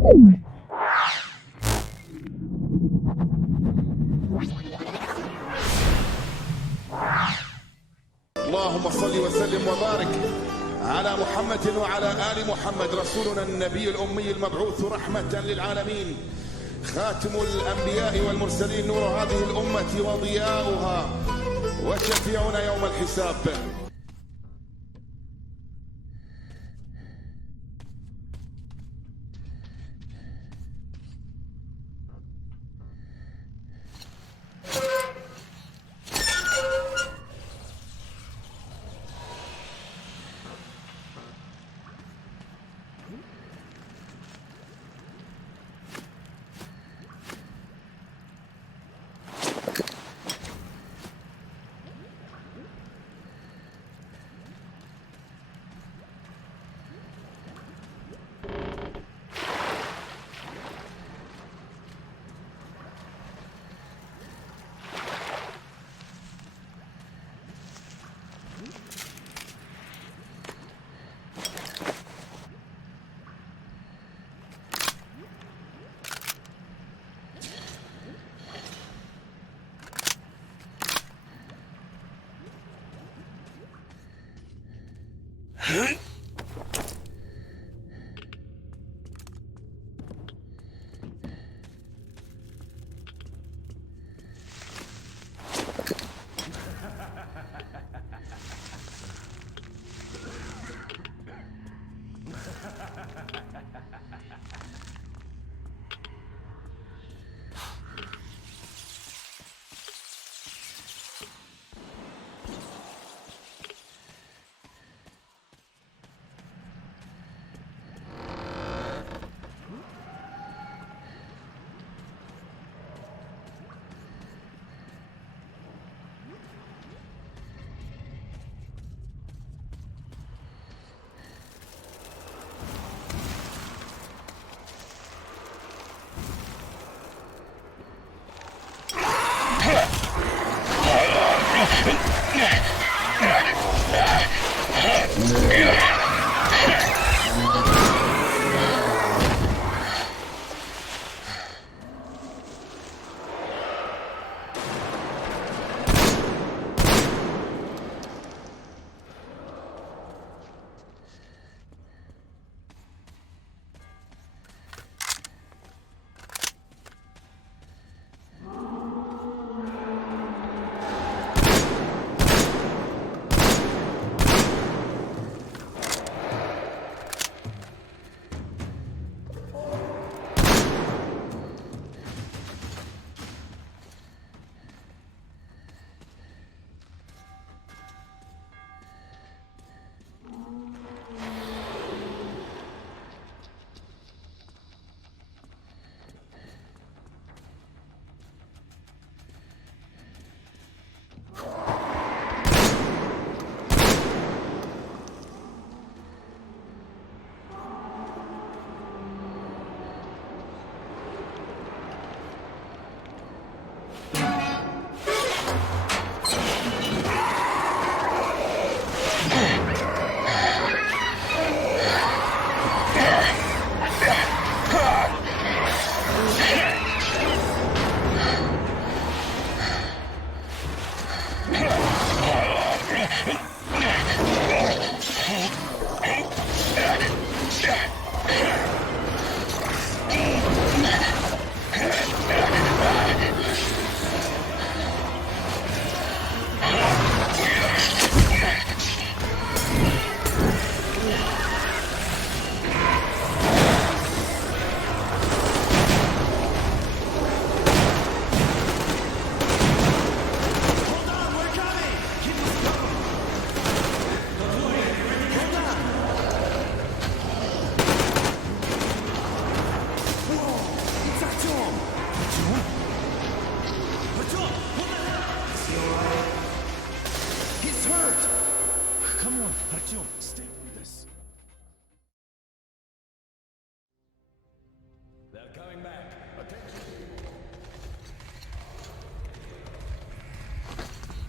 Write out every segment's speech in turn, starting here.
اللهم صل وسلم وبارك على محمد وعلى آل محمد رسولنا النبي الأمي المبعوث رحمة للعالمين، خاتم الأنبياء والمرسلين، نور هذه الأمة وضياؤها وشفيعنا يوم الحساب.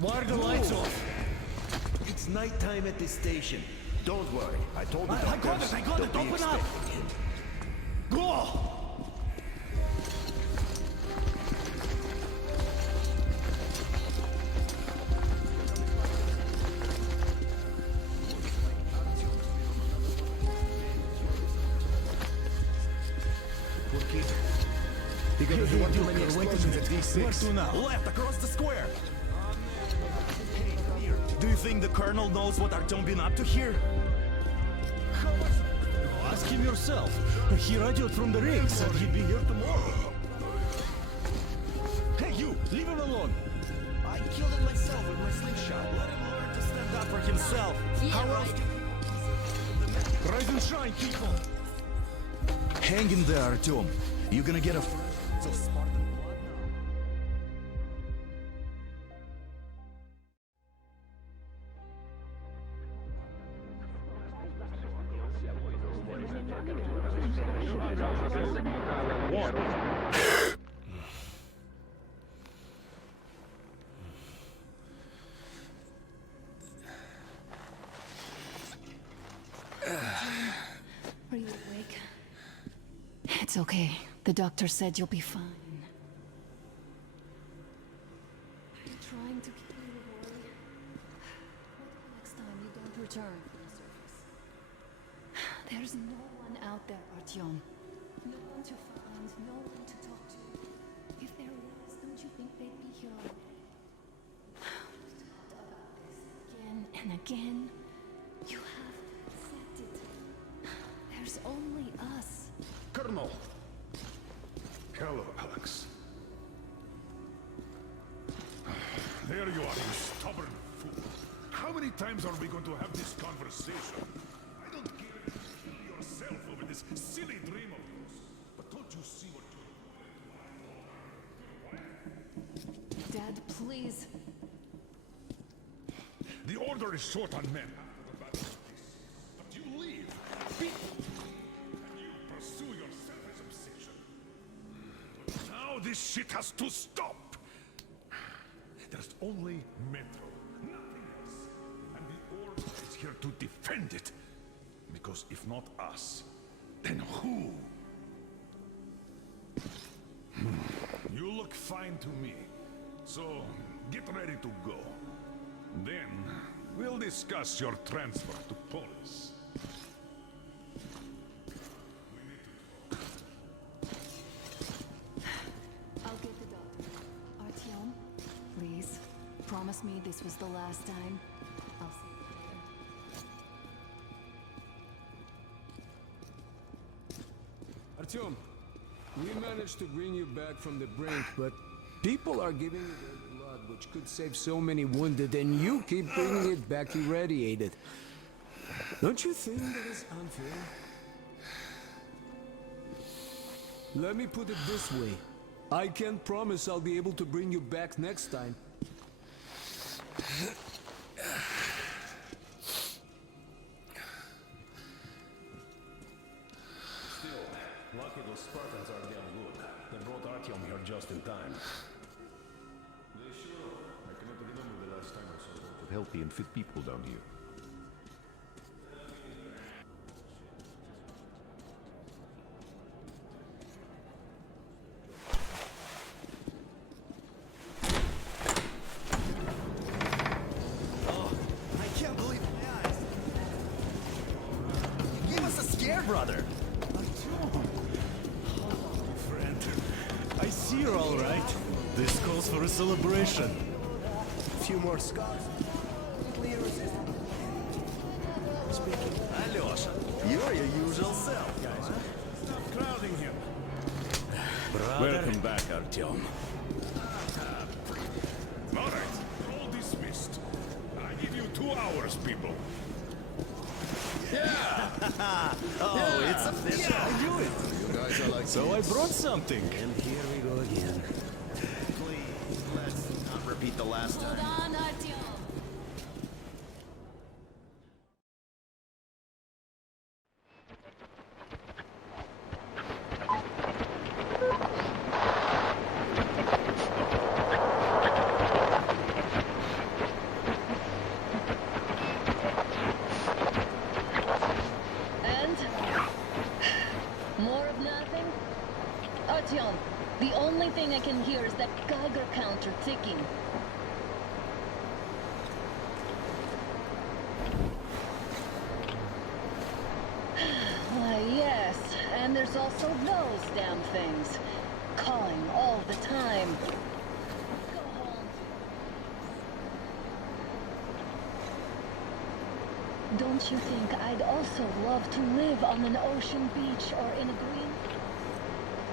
Why are the lights off? It's nighttime at this station. Don't worry. I told you. I got it. Open up. Go! You're gonna do one too many explosions at D6. Where to now? Left, across the square. Hey, come here. Do you think the colonel knows what Artyom been up to here? Ask him yourself. He radioed from the ring, said he'd be here tomorrow. Hey, you! Leave him alone! I killed him myself with my slingshot. Let him learn to stand up for himself. How else do Rise and shine, people! Hang in there, Artyom. You're gonna get a... So Spartan blood now. Are you awake? It's okay. The doctor said you'll be fine. Are you trying to kill me, Roy? What next time you don't return from the surface? There's no one out there, Artyom. No one to find, no one to talk to. If there was, don't you think they'd be here already? We've talked about this again and again. You have accepted. There's only us. Colonel! Hello, Alex. There you are, you stubborn fool. How many times are we going to have this conversation? I don't care if you kill yourself over this silly dream of yours. But don't you see what you're... Dad, please. The order is short on men after the battle of this. But you leave, beat, and you pursue your selfish obsession. But now this shit has to stop. There's only Metro, nothing else. And the order is here to defend it. Because if not us, then who? You look fine to me. So, get ready to go. Then, we'll discuss your transfer to Polis. I'll get the doctor. Artyom, please, promise me this was the last time. I'll see you later. Artyom, we managed to bring you back from the brink, but people are giving you their blood, which could save so many wounded, and you keep bringing it back irradiated. Don't you think that is unfair? Let me put it this way. I can't promise I'll be able to bring you back next time. Still, lucky those Spartans are damn good. They brought Artyom here just in time. They sure are. I cannot remember the last time I saw a lot of healthy and fit people down here. I can't believe my eyes. You gave us a scare, brother. I see you're all right. This calls for a celebration. A few more scars. Alyosha, you're your usual self, guys. Stop crowding him. Welcome back, Artyom. All right, you're all dismissed. I give you 2 hours, people. Oh, it's official. I knew it. You guys are like... So I brought something. And here we go again. Please, let's not repeat the last Hold time. on, Artyom. And more of Nothing? Artyom, the only thing I can hear is that Geiger counter ticking. Why, yes. And there's also those damn things. Calling all the time. Go home. Don't you think I'd also love to live on an ocean beach or in a green?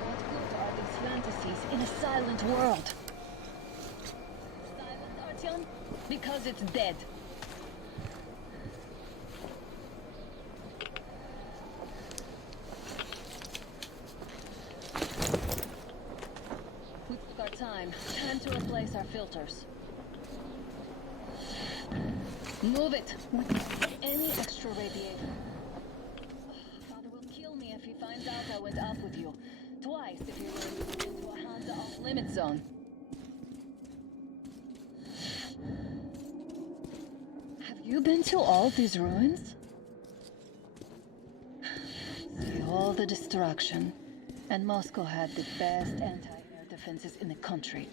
What good are these fantasies in a silent world? Silent, Artyom? Because it's dead. We took our time. Time to replace our filters. Move it! Any extra radiator. Father will kill me if he finds out I went up with you. Twice if you were into a Hansa off-limit zone. Have you been to all these ruins? See all the destruction. And Moscow had the best anti-air defenses in the country.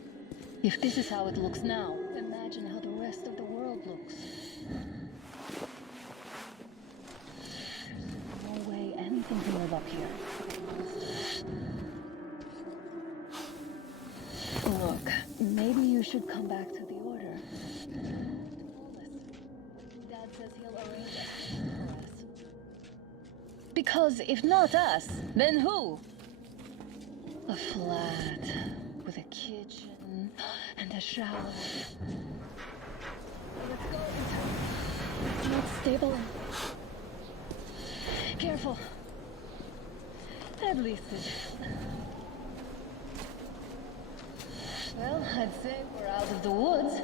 If this is how it looks now, imagine how the rest of the world looks. No way anything can live up here. Look, maybe you should come back to the order. Dad says he'll arrange everything for us. Because if not us, then who? A flat with a kitchen and a shower. Let's go inside. Not stable. Careful. At least it's... Well, I'd say we're out of the woods.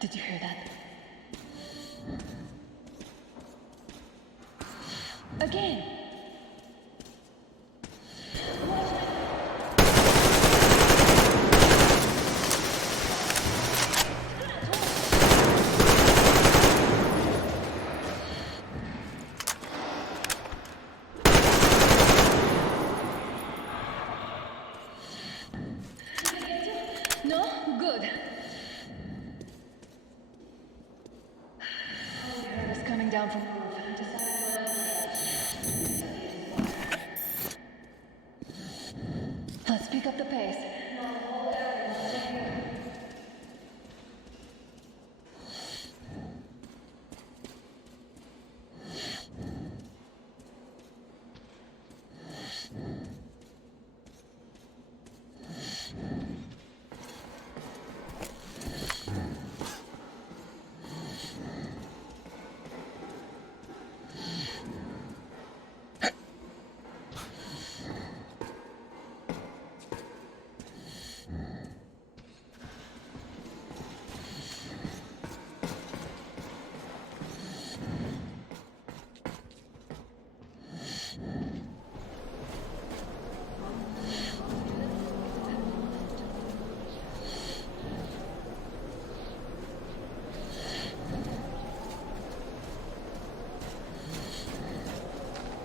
Did you hear that? Again! No? Good. Coming down from the roof. Let's pick up the pace.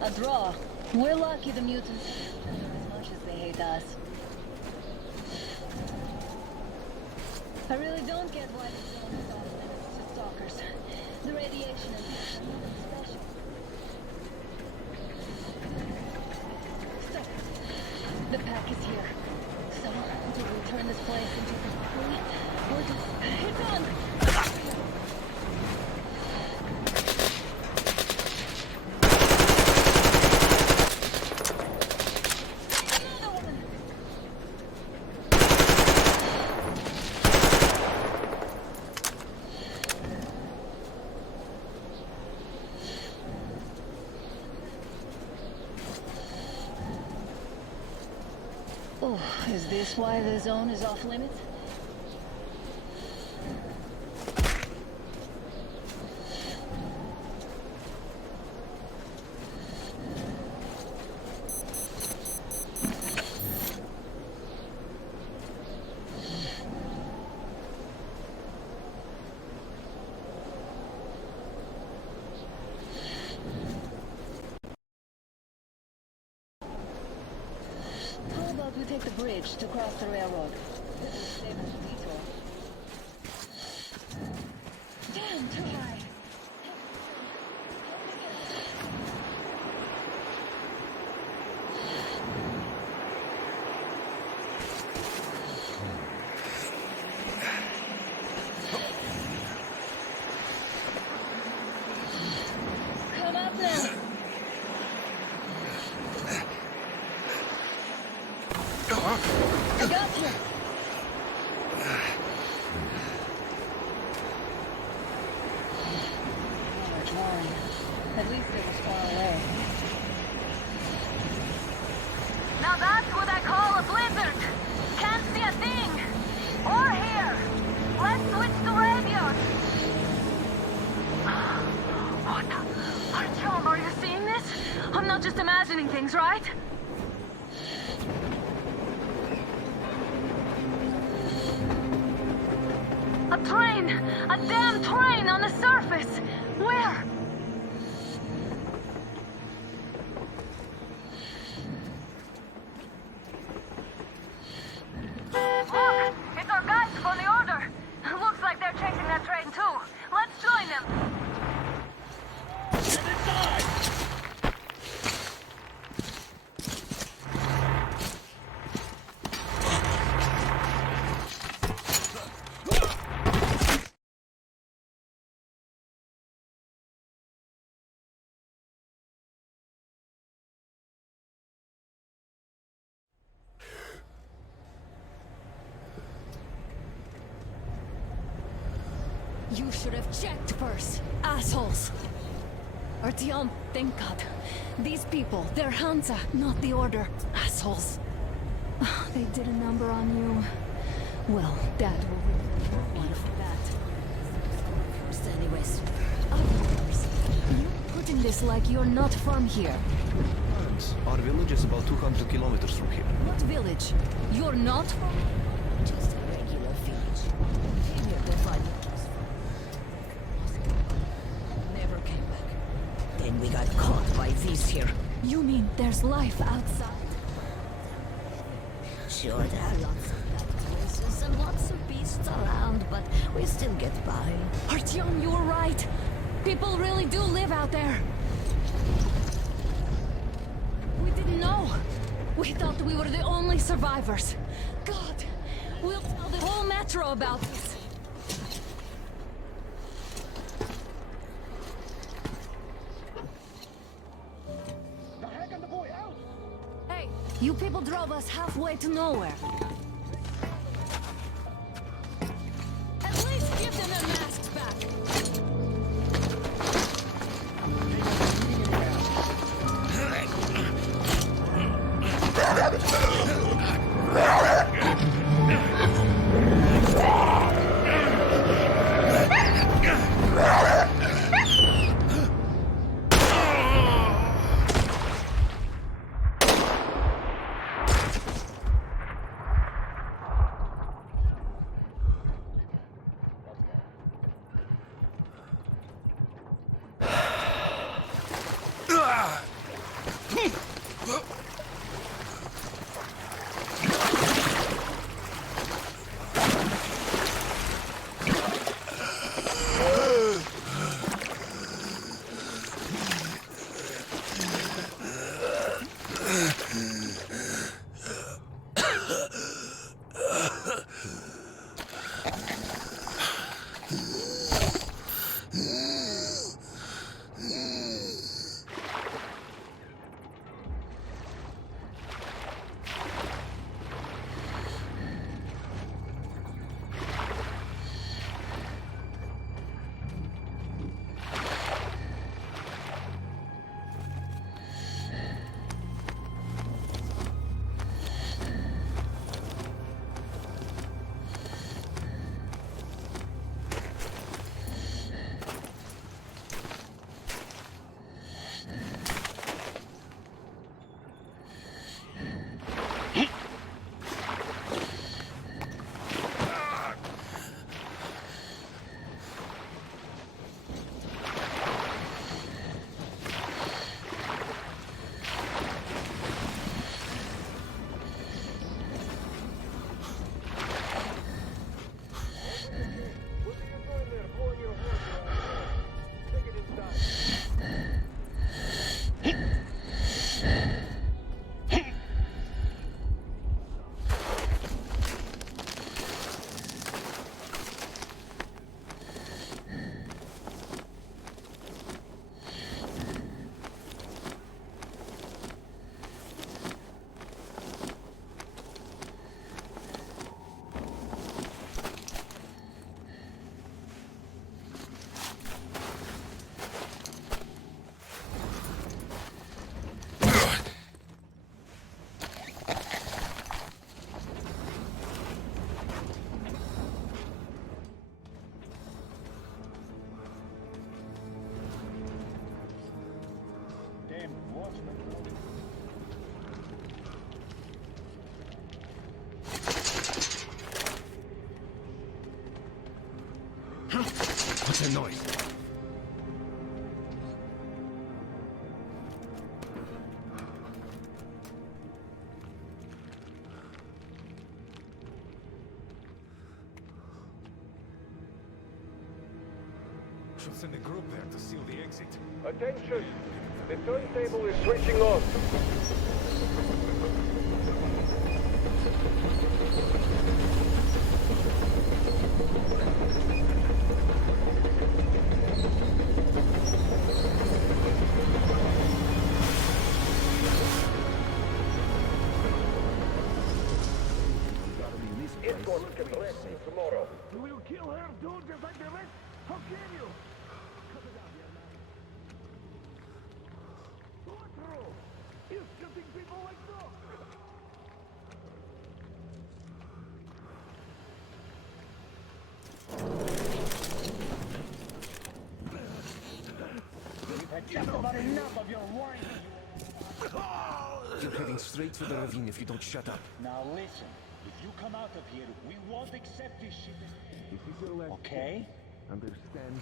A draw. We're lucky the mutants hate each other as much as they hate us. I really don't get why the zone is off limits to stalkers. The radiation and things are nothing special. Stop. The pack is here. So, do we turn this place into a free? Or do... It's on! Oh, is this why the zone is off limits? to take the bridge to cross the railroad. This will save us a detour. Damn, too high. Come up now. I got you. At least it was far away. Now that's what I call a blizzard. Can't see a thing. Or hear. Let's switch to radios. What the? Artyom, are you seeing this? I'm not just imagining things, right? A train! A damn train on the surface! Where? Look! It's our guys from the Order! Looks like they're chasing that train too. Let's join them! You should have checked first, assholes! Artyom, thank God. These people, they're Hansa, not the Order. Assholes. They did a number on you. Well, Dad will reward one for that. First anyways. Of course. You're putting this like you're not from here. Our village is about 200 kilometers from here. What village? You're not from? Just a regular village. Came here to find never came back. Then we got caught by these here. You mean there's life outside? Sure, there are lots of bad places and lots of beasts around, but we still get by. Artyom, you were right. People really do live out there. We didn't know. We thought we were the only survivors. God, we'll tell the whole metro about this. Hey, you people drove us halfway to nowhere. At least give them their masks back. the noise? Should send a group there to seal the exit. Attention! The turntable is switching on. Escorts can rest tomorrow. You will kill her, dude, just like the rest? How can you? Otro! He's shooting people like dogs! We've had just about enough of your whining. You're heading straight for the ravine if you don't shut up. Now listen, if you come out of here, we won't accept this shit. Okay? Understand?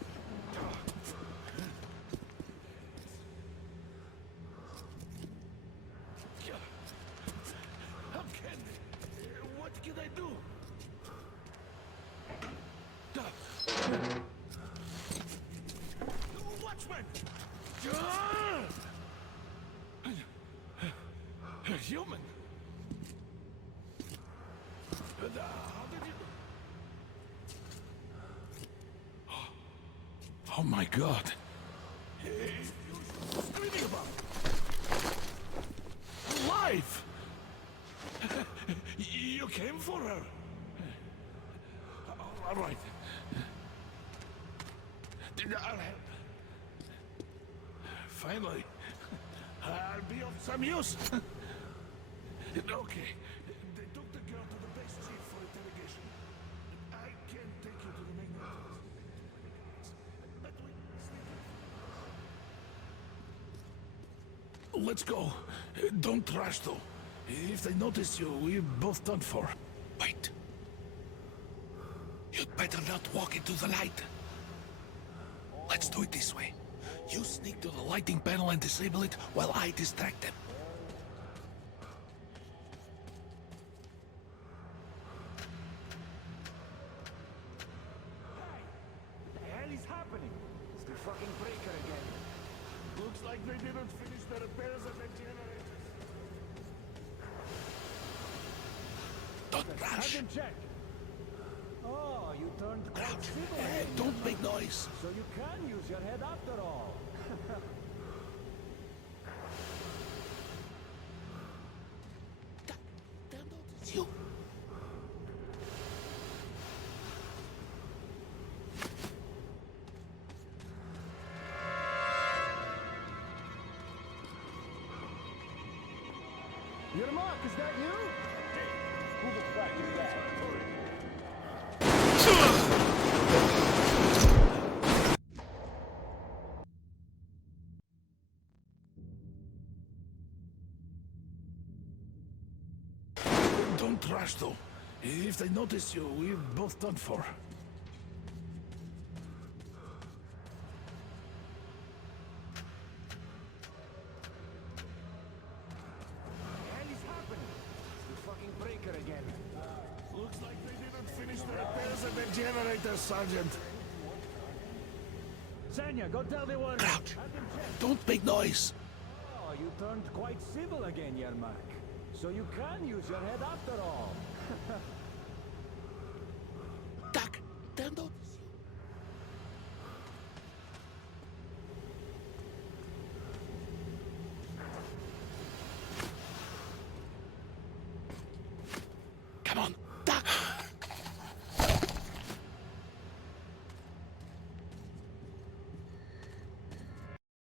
How can... what can I do? Watchman! A human? How did you... Oh my god. Screaming about alive! You came for her? All right. I'll help. Finally, I'll be of some use. Okay, they took the girl to the base chief for interrogation. I can't take you to the main entrance. But we let's go. Don't rush though. If they notice you, we're both done for. Wait. You'd better not walk into the light. Let's do it this way. You sneak to the lighting panel and disable it while I distract them. What the hell is happening? It's the fucking breaker again. Looks like they didn't finish the repairs of the generators. Don't Have rush. them check. Oh, you turned quite civil. Don't make noise. So you can use your head after all. It's you. Yermak, is that you? Who the fuck is that? Don't rush though. If they notice you, we're both done for. What the hell is happening? It's the fucking breaker again. Looks like they didn't finish the repairs of the generator, Sergeant. Sanya, go tell the one. Crouch. Have them check. Don't make noise. Oh, you turned quite civil again, Yermak. So you can use your head after all. Duck, don't notice.